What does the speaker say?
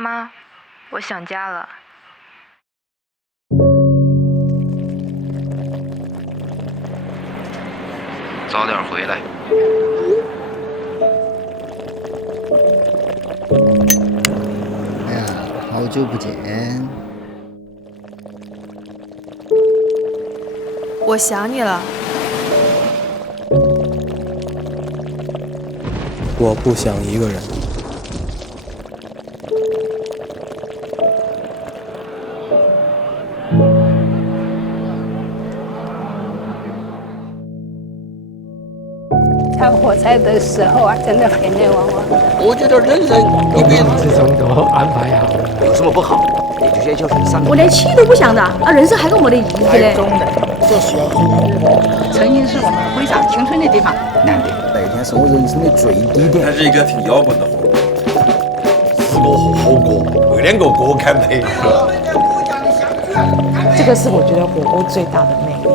妈，我想家了。早点回来。哎呀，好久不见。我想你了。我不想一个人。在火灾的时候啊，真的很泪汪汪的。我觉得人生一辈子之中都安排好了，有什么不好？也就先叫声上。我连气都不想的啊，人生还有没得意义嘞？就是要曾经是我们非常青春的地方。难得，那天是我人生的最低点。还是一个挺摇滚的活。4个火锅，2个锅砍配。这个是我觉得火锅最大的魅力。